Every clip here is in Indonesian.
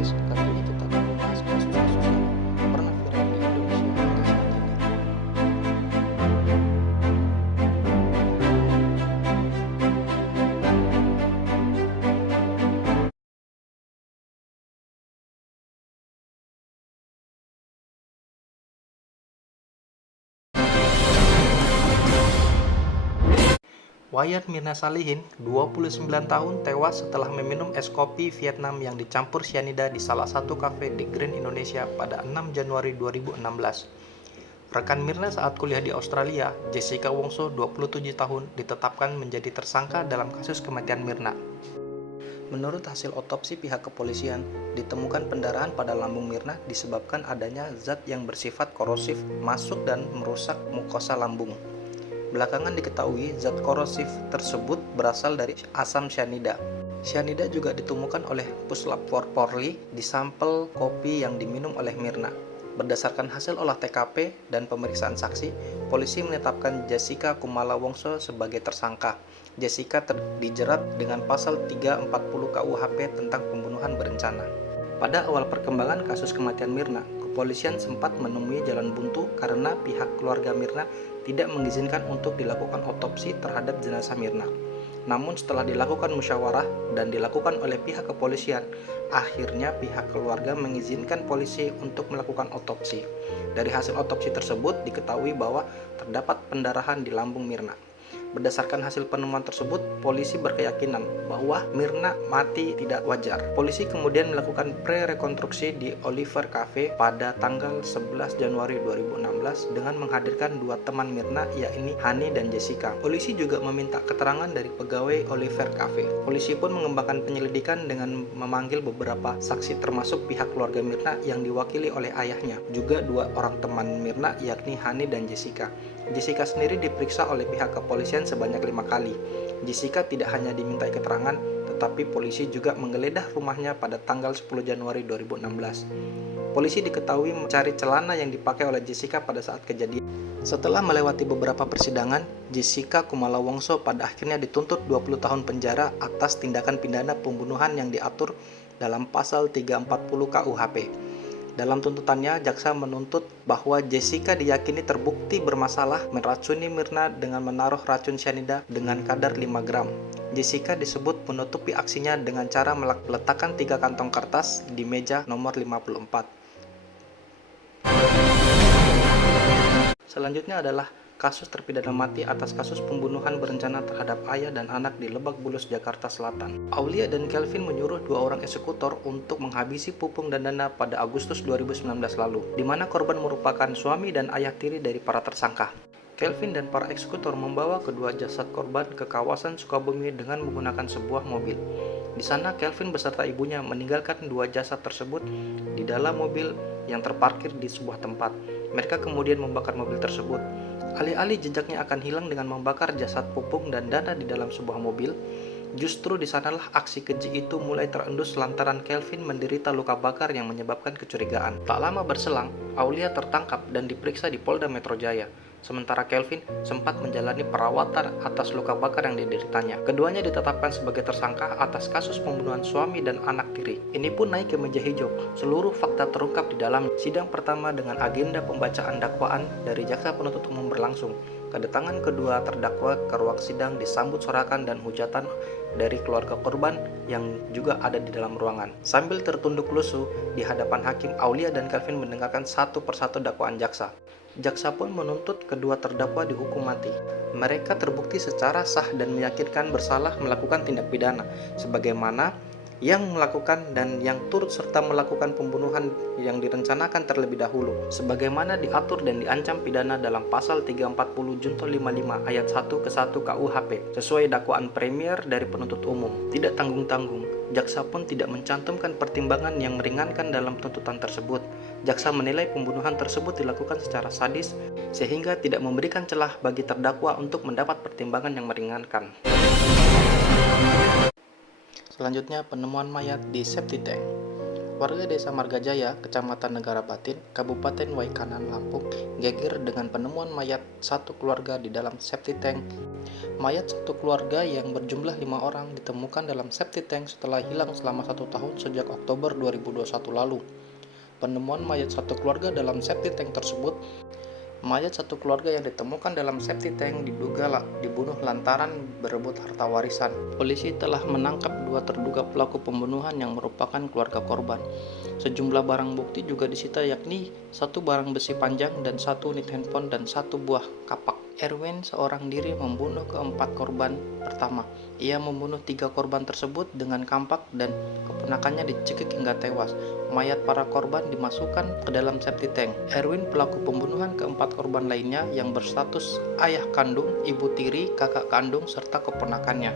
podcast. Kali ini kita akan membahas kasus-kasus yang pernah viral di Indonesia hingga saat ini. Wayan Mirna Salihin, 29 tahun, tewas setelah meminum es kopi Vietnam yang dicampur cyanida di salah satu kafe di Grand Indonesia pada 6 Januari 2016. Rekan Mirna saat kuliah di Australia, Jessica Wongso, 27 tahun, ditetapkan menjadi tersangka dalam kasus kematian Mirna. Menurut hasil otopsi pihak kepolisian, ditemukan pendarahan pada lambung Mirna disebabkan adanya zat yang bersifat korosif masuk dan merusak mukosa lambung. Belakangan diketahui zat korosif tersebut berasal dari asam cyanida. Cyanida juga ditemukan oleh Puslap Polri di sampel kopi yang diminum oleh Mirna. Berdasarkan hasil olah TKP dan pemeriksaan saksi, polisi menetapkan Jessica Kumala Wongso sebagai tersangka. Jessica dijerat dengan pasal 340 KUHP tentang pembunuhan berencana. Pada awal perkembangan kasus kematian Mirna, kepolisian sempat menemui jalan buntu karena pihak keluarga Mirna tidak mengizinkan untuk dilakukan otopsi terhadap jenazah Mirna. Namun setelah dilakukan musyawarah dan dilakukan oleh pihak kepolisian, akhirnya pihak keluarga mengizinkan polisi untuk melakukan otopsi. Dari hasil otopsi tersebut diketahui bahwa terdapat pendarahan di lambung Mirna. Berdasarkan hasil penemuan tersebut, polisi berkeyakinan bahwa Mirna mati tidak wajar. Polisi kemudian melakukan pre-rekonstruksi di Oliver Cafe pada tanggal 11 Januari 2016 dengan menghadirkan dua teman Mirna, yakni Hani dan Jessica. Polisi juga meminta keterangan dari pegawai Oliver Cafe. Polisi pun mengembangkan penyelidikan dengan memanggil beberapa saksi termasuk pihak keluarga Mirna yang diwakili oleh ayahnya, juga dua orang teman Mirna, yakni Hani dan Jessica. Jessica sendiri diperiksa oleh pihak kepolisian sebanyak 5 kali. Jessica tidak hanya dimintai keterangan, tetapi polisi juga menggeledah rumahnya pada tanggal 10 Januari 2016. Polisi diketahui mencari celana yang dipakai oleh Jessica pada saat kejadian. Setelah melewati beberapa persidangan, Jessica Kumala Wongso pada akhirnya dituntut 20 tahun penjara atas tindakan pidana pembunuhan yang diatur dalam pasal 340 KUHP. Dalam tuntutannya, jaksa menuntut bahwa Jessica diyakini terbukti bermasalah meracuni Mirna dengan menaruh racun cyanida dengan kadar 5 gram. Jessica disebut menutupi aksinya dengan cara meletakkan 3 kantong kertas di meja nomor 54. Selanjutnya adalah kasus terpidana mati atas kasus pembunuhan berencana terhadap ayah dan anak di Lebak Bulus, Jakarta Selatan. Aulia dan Kelvin menyuruh dua orang eksekutor untuk menghabisi pupung dan dana pada Agustus 2019 lalu, di mana korban merupakan suami dan ayah tiri dari para tersangka. Kelvin dan para eksekutor membawa kedua jasad korban ke kawasan Sukabumi dengan menggunakan sebuah mobil. Di sana, Kelvin beserta ibunya meninggalkan dua jasad tersebut di dalam mobil yang terparkir di sebuah tempat. Mereka kemudian membakar mobil tersebut. Alih-alih jejaknya akan hilang dengan membakar jasad pupung dan dana di dalam sebuah mobil, justru di sanalah aksi keji itu mulai terendus lantaran Kelvin menderita luka bakar yang menyebabkan kecurigaan. Tak lama berselang, Aulia tertangkap dan diperiksa di Polda Metro Jaya. Sementara Kelvin sempat menjalani perawatan atas luka bakar yang dideritanya. Keduanya ditetapkan sebagai tersangka atas kasus pembunuhan suami dan anak tiri. Ini pun naik ke meja hijau. Seluruh fakta terungkap di dalam sidang pertama dengan agenda pembacaan dakwaan dari jaksa penuntut umum berlangsung. Kedatangan kedua terdakwa ke ruang sidang disambut sorakan dan hujatan dari keluarga korban yang juga ada di dalam ruangan. Sambil tertunduk lusuh di hadapan hakim, Aulia dan Kelvin mendengarkan satu persatu dakwaan jaksa. Jaksa pun menuntut kedua terdakwa dihukum mati. Mereka terbukti secara sah dan meyakinkan bersalah melakukan tindak pidana, sebagaimana yang melakukan dan yang turut serta melakukan pembunuhan yang direncanakan terlebih dahulu, sebagaimana diatur dan diancam pidana dalam pasal 340 Junto 55 ayat 1 ke 1 KUHP, sesuai dakwaan premier dari penuntut umum. Tidak tanggung-tanggung, jaksa pun tidak mencantumkan pertimbangan yang meringankan dalam tuntutan tersebut. Jaksa menilai pembunuhan tersebut dilakukan secara sadis, sehingga tidak memberikan celah bagi terdakwa untuk mendapat pertimbangan yang meringankan. Selanjutnya, penemuan mayat di septic tank. Warga Desa Margajaya, Kecamatan Negara Batin, Kabupaten Waikanan, Lampung, geger dengan penemuan mayat satu keluarga di dalam septic tank. Mayat satu keluarga yang berjumlah 5 orang ditemukan dalam septic tank setelah hilang selama 1 tahun sejak Oktober 2021 lalu. Penemuan mayat satu keluarga dalam septic tank tersebut Mayat satu keluarga yang ditemukan dalam septic tank diduga dibunuh lantaran berebut harta warisan. Polisi telah menangkap 2 terduga pelaku pembunuhan yang merupakan keluarga korban. Sejumlah barang bukti juga disita, yakni 1 barang besi panjang dan 1 unit handphone dan 1 buah kapak. Erwin seorang diri membunuh keempat korban pertama. Ia membunuh 3 korban tersebut dengan kampak dan keponakannya dicekik hingga tewas. Mayat para korban dimasukkan ke dalam septic tank. Erwin pelaku pembunuhan keempat korban lainnya yang berstatus ayah kandung, ibu tiri, kakak kandung, serta keponakannya.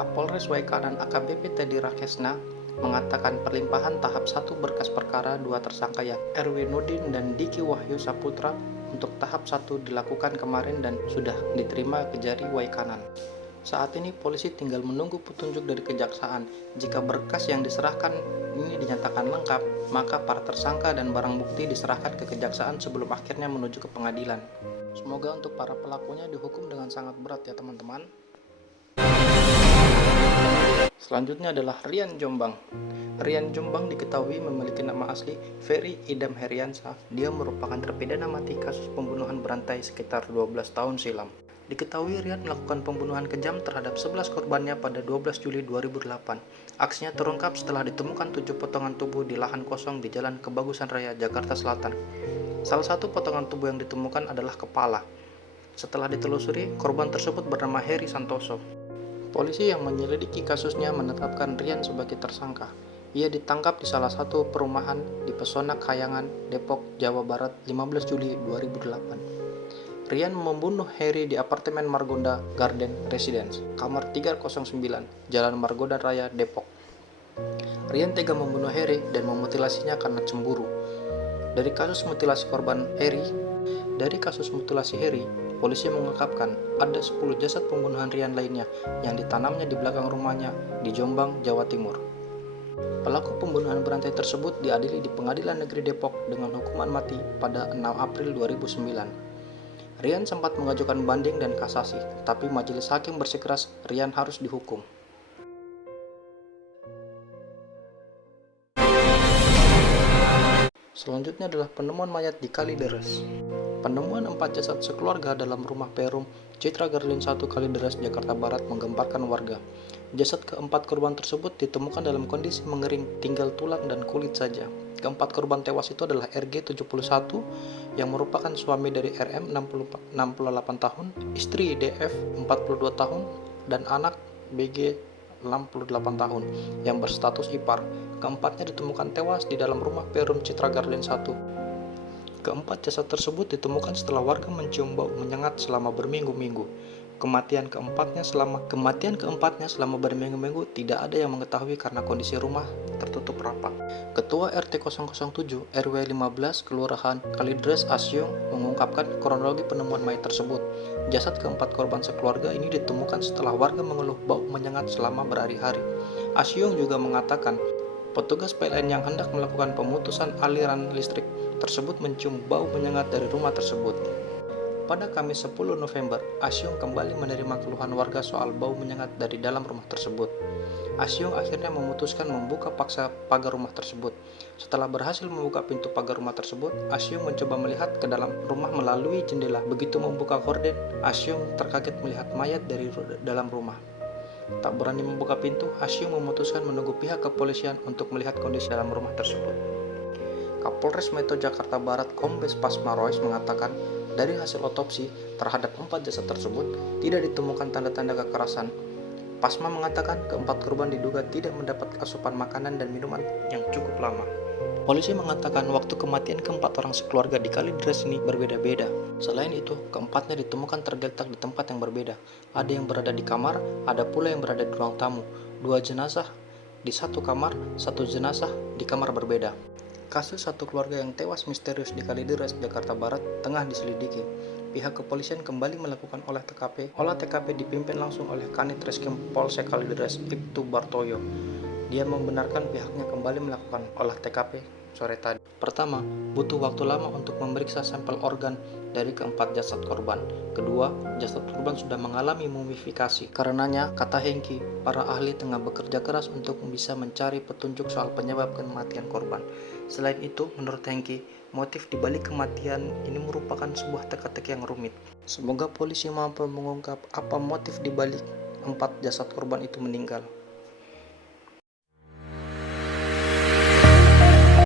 Kapolres Waikanan AKBP Teddy Rakesna mengatakan perlimpahan tahap 1 berkas perkara 2 tersangka yakni Erwin Nudin dan Diki Wahyu Saputra untuk tahap 1 dilakukan kemarin dan sudah diterima Kejari Waikanan. Saat ini polisi tinggal menunggu petunjuk dari kejaksaan. Jika berkas yang diserahkan ini dinyatakan lengkap, maka para tersangka dan barang bukti diserahkan ke kejaksaan sebelum akhirnya menuju ke pengadilan. Semoga untuk para pelakunya dihukum dengan sangat berat ya teman-teman. Selanjutnya adalah Rian Jombang. Rian Jombang diketahui memiliki nama asli Ferry Idam Heriansah. Dia merupakan terpidana mati kasus pembunuhan berantai sekitar 12 tahun silam. Diketahui Rian melakukan pembunuhan kejam terhadap 11 korbannya pada 12 Juli 2008. Aksinya terungkap setelah ditemukan 7 potongan tubuh di lahan kosong di Jalan Kebagusan Raya, Jakarta Selatan. Salah satu potongan tubuh yang ditemukan adalah kepala. Setelah ditelusuri, korban tersebut bernama Heri Santoso. Polisi yang menyelidiki kasusnya menetapkan Rian sebagai tersangka. Ia ditangkap di salah satu perumahan di Pesona Kayangan, Depok, Jawa Barat 15 Juli 2008. Rian membunuh Heri di apartemen Margonda Garden Residence, kamar 309, Jalan Margonda Raya, Depok. Rian tega membunuh Heri dan memutilasinya karena cemburu. Dari kasus mutilasi Heri, polisi mengungkapkan ada 10 jasad pembunuhan Rian lainnya yang ditanamnya di belakang rumahnya di Jombang, Jawa Timur. Pelaku pembunuhan berantai tersebut diadili di Pengadilan Negeri Depok dengan hukuman mati pada 6 April 2009. Rian sempat mengajukan banding dan kasasi, tapi majelis hakim bersikeras Rian harus dihukum. Selanjutnya adalah penemuan mayat di Kalideres. Penemuan 4 jasad sekeluarga dalam rumah Perum Citra Garden 1 Kalideres, Jakarta Barat menggemparkan warga. Jasad keempat korban tersebut ditemukan dalam kondisi mengering, tinggal tulang dan kulit saja. Keempat korban tewas itu adalah RG 71 yang merupakan suami dari RM 68 tahun, istri DF 42 tahun, dan anak BG 68 tahun yang berstatus ipar. Keempatnya ditemukan tewas di dalam rumah Perum Citra Garden 1. Keempat jasad tersebut ditemukan setelah warga mencium bau menyengat selama berminggu-minggu. Kematian keempatnya selama berminggu-minggu tidak ada yang mengetahui karena kondisi rumah tertutup rapat. Ketua RT 007 RW 15 Kelurahan Kalideres Asyung mengungkapkan kronologi penemuan mayat tersebut. Jasad keempat korban sekeluarga ini ditemukan setelah warga mengeluh bau menyengat selama berhari-hari. Asyung juga mengatakan petugas PLN yang hendak melakukan pemutusan aliran listrik tersebut mencium bau menyengat dari rumah tersebut. Pada Kamis 10 November, Asyung kembali menerima keluhan warga soal bau menyengat dari dalam rumah tersebut. Asyung akhirnya memutuskan membuka paksa pagar rumah tersebut. Setelah berhasil membuka pintu pagar rumah tersebut, Asyung mencoba melihat ke dalam rumah melalui jendela. Begitu membuka gorden, Asyung terkaget melihat mayat dari dalam rumah. Tak berani membuka pintu, Asyung memutuskan menunggu pihak kepolisian untuk melihat kondisi dalam rumah tersebut. Kapolres Metro Jakarta Barat Kombes Pasma Roys mengatakan dari hasil otopsi terhadap 4 jasad tersebut tidak ditemukan tanda-tanda kekerasan. Pasma mengatakan keempat korban diduga tidak mendapat asupan makanan dan minuman yang cukup lama. Polisi mengatakan waktu kematian keempat orang sekeluarga di Kalideres ini berbeda-beda. Selain itu, keempatnya ditemukan tergeletak di tempat yang berbeda. Ada yang berada di kamar, ada pula yang berada di ruang tamu. 2 jenazah di satu kamar, 1 jenazah di kamar berbeda. Kasus satu keluarga yang tewas misterius di Kalideres, Jakarta Barat tengah diselidiki. Pihak kepolisian kembali melakukan olah TKP. Olah TKP dipimpin langsung oleh Kanit Reskrim Polsek Kalideres, Ibtu Bartoyo. Dia membenarkan pihaknya kembali melakukan olah TKP sore tadi. Pertama, butuh waktu lama untuk memeriksa sampel organ dari keempat jasad korban. Kedua, jasad korban sudah mengalami mumifikasi. Karenanya, kata Hengki, para ahli tengah bekerja keras untuk bisa mencari petunjuk soal penyebab kematian korban. Selain itu, menurut Hengki, motif dibalik kematian ini merupakan sebuah teka-teki yang rumit. Semoga polisi mampu mengungkap apa motif dibalik 4 jasad korban itu meninggal.